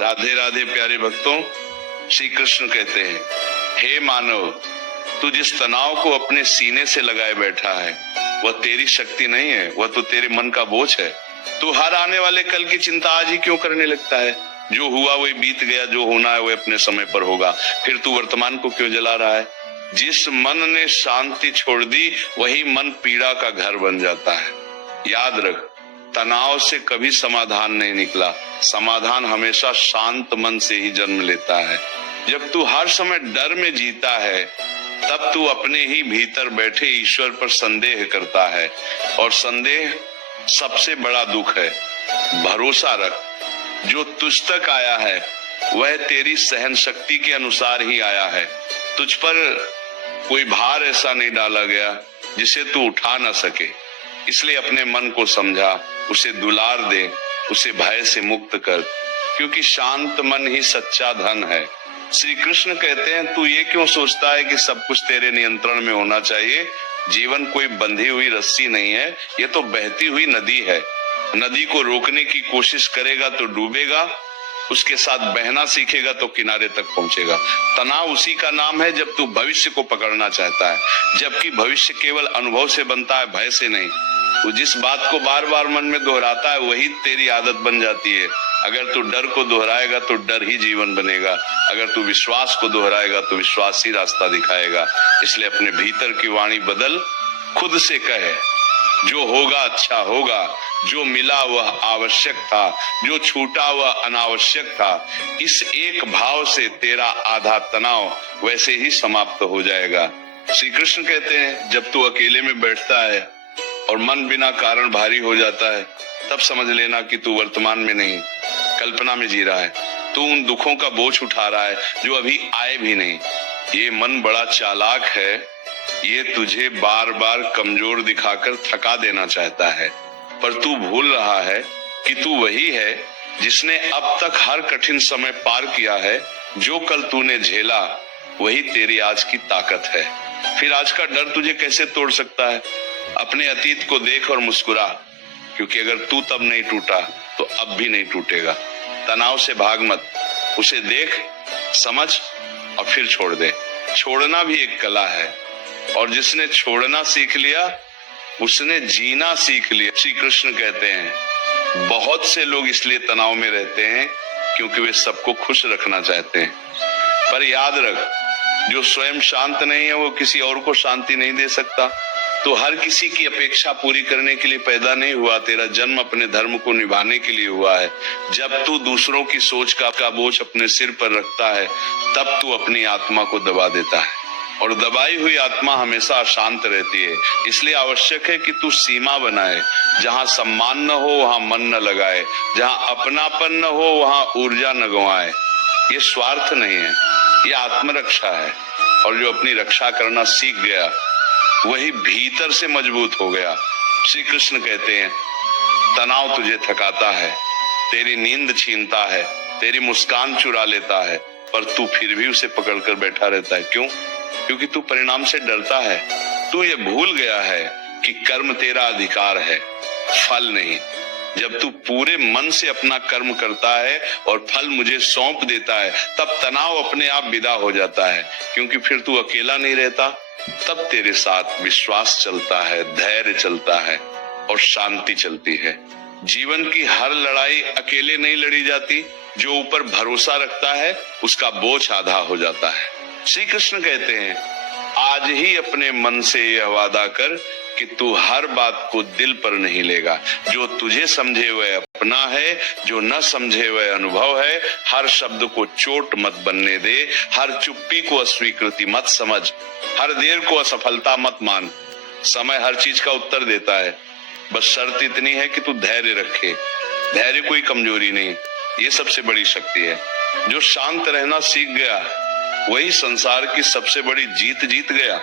राधे राधे प्यारे भक्तों, श्री कृष्ण कहते हैं, हे मानव, तू जिस तनाव को अपने सीने से लगाए बैठा है वह तेरी शक्ति नहीं है, वह तो तेरे मन का बोझ है। तू हर आने वाले कल की चिंता आज ही क्यों करने लगता है? जो हुआ वही बीत गया, जो होना है वह अपने समय पर होगा। फिर तू वर्तमान को क्यों जला रहा है? जिस मन ने शांति छोड़ दी वही मन पीड़ा का घर बन जाता है। याद रख, तनाव से कभी समाधान नहीं निकला। समाधान हमेशा शांत मन से ही जन्म लेता है। जब तू हर समय डर में जीता है तब तू अपने ही भीतर बैठे ईश्वर पर संदेह करता है, और संदेह सबसे बड़ा दुख है। भरोसा रख, जो तुझ तक आया है वह तेरी सहन शक्ति के अनुसार ही आया है। तुझ पर कोई भार ऐसा नहीं डाला गया जिसे तू उठा न सके। इसलिए अपने मन को समझा, उसे दुलार दे, उसे भय से मुक्त कर, क्योंकि शांत मन ही सच्चा धन है। श्री कृष्ण कहते हैं, तू ये क्यों सोचता है कि सब कुछ तेरे नियंत्रण में होना चाहिए? जीवन कोई बंधी हुई रस्सी नहीं है, ये तो बहती हुई नदी है। नदी को रोकने की कोशिश करेगा तो डूबेगा, उसके साथ बहना सीखेगा तो किनारे तक पहुंचेगा। तनाव उसी का नाम है जब तू भविष्य को पकड़ना चाहता है, जबकि भविष्य केवल अनुभव से बनता है, भय से नहीं। तू जिस बात को बार बार मन में दोहराता है वही तेरी आदत बन जाती है। अगर तू डर को दोहराएगा तो डर ही जीवन बनेगा। अगर तू विश्वास को दोहराएगा तो विश्वास ही रास्ता दिखाएगा। इसलिए अपने भीतर की वाणी बदल, खुद से कहे, जो होगा अच्छा होगा, जो मिला वह आवश्यक था, जो छूटा वह अनावश्यक था। इस एक भाव से तेरा आधा तनाव वैसे ही समाप्त हो जाएगा। श्री कृष्ण कहते हैं, जब तू अकेले में बैठता है और मन बिना कारण भारी हो जाता है, तब समझ लेना कि तू वर्तमान में नहीं, कल्पना में जी रहा है। तू उन दुखों का बोझ उठा रहा है जो अभी आए भी नहीं। ये मन बड़ा चालाक है, ये तुझे बार बार कमजोर दिखाकर थका देना चाहता है, पर तू भूल रहा है कि तू वही है जिसने अब तक हर कठिन समय पार किया है। जो कल तूने झेला वही तेरी आज की ताकत है। फिर आज का डर तुझे कैसे तोड़ सकता है? अपने अतीत को देख और मुस्कुरा, क्योंकि अगर तू तब नहीं टूटा तो अब भी नहीं टूटेगा। तनाव से भाग मत, उसे देख, समझ और फिर छोड़ दे। छोड़ना भी एक कला है, और जिसने छोड़ना सीख लिया उसने जीना सीख लिया। श्री कृष्ण कहते हैं, बहुत से लोग इसलिए तनाव में रहते हैं क्योंकि वे सबको खुश रखना चाहते हैं। पर याद रख, जो स्वयं शांत नहीं है वो किसी और को शांति नहीं दे सकता। तो हर किसी की अपेक्षा पूरी करने के लिए पैदा नहीं हुआ। तेरा जन्म अपने धर्म को निभाने के लिए हुआ है। जब तू दूसरों की सोच का बोझ अपने सिर पर रखता है तब तू अपनी आत्मा को दबा देता है, और दबाई हुई आत्मा हमेशा अशांत रहती है। इसलिए आवश्यक है कि तू सीमा बनाए। जहाँ सम्मान न हो वहाँ मन न लगाए, जहाँ अपनापन न हो वहाँ ऊर्जा न गंवाए। ये स्वार्थ नहीं है, ये आत्मरक्षा है। और जो अपनी रक्षा करना सीख गया वही भीतर से मजबूत हो गया। श्री कृष्ण कहते हैं, तनाव तुझे थकाता है, तेरी नींद छीनता है, तेरी मुस्कान चुरा लेता है, पर तू फिर भी उसे पकड़कर बैठा रहता है। क्यों? क्योंकि तू परिणाम से डरता है। तू ये भूल गया है कि कर्म तेरा अधिकार है, फल नहीं। जब तू पूरे मन से अपना कर्म करता है और फल मुझे सौंप देता है, तब तनाव अपने आप विदा हो जाता है। क्योंकि फिर तू अकेला नहीं रहता, तब तेरे साथ विश्वास चलता है, धैर्य चलता है और शांति चलती है। जीवन की हर लड़ाई अकेले नहीं लड़ी जाती। जो ऊपर भरोसा रखता है उसका बोझ आधा हो जाता है। श्री कृष्ण कहते हैं, आज ही अपने मन से यह वादा कर कि तू हर बात को दिल पर नहीं लेगा। जो तुझे समझे वह अपना है, जो न समझे वह अनुभव है। हर शब्द को चोट मत बनने दे, हर चुप्पी को अस्वीकृति मत समझ, हर देर को असफलता मत मान। समय हर चीज का उत्तर देता है, बस शर्त इतनी है कि तू धैर्य रखे। धैर्य कोई कमजोरी नहीं, ये सबसे बड़ी शक्ति है। जो शांत रहना सीख गया वही संसार की सबसे बड़ी जीत जीत गया।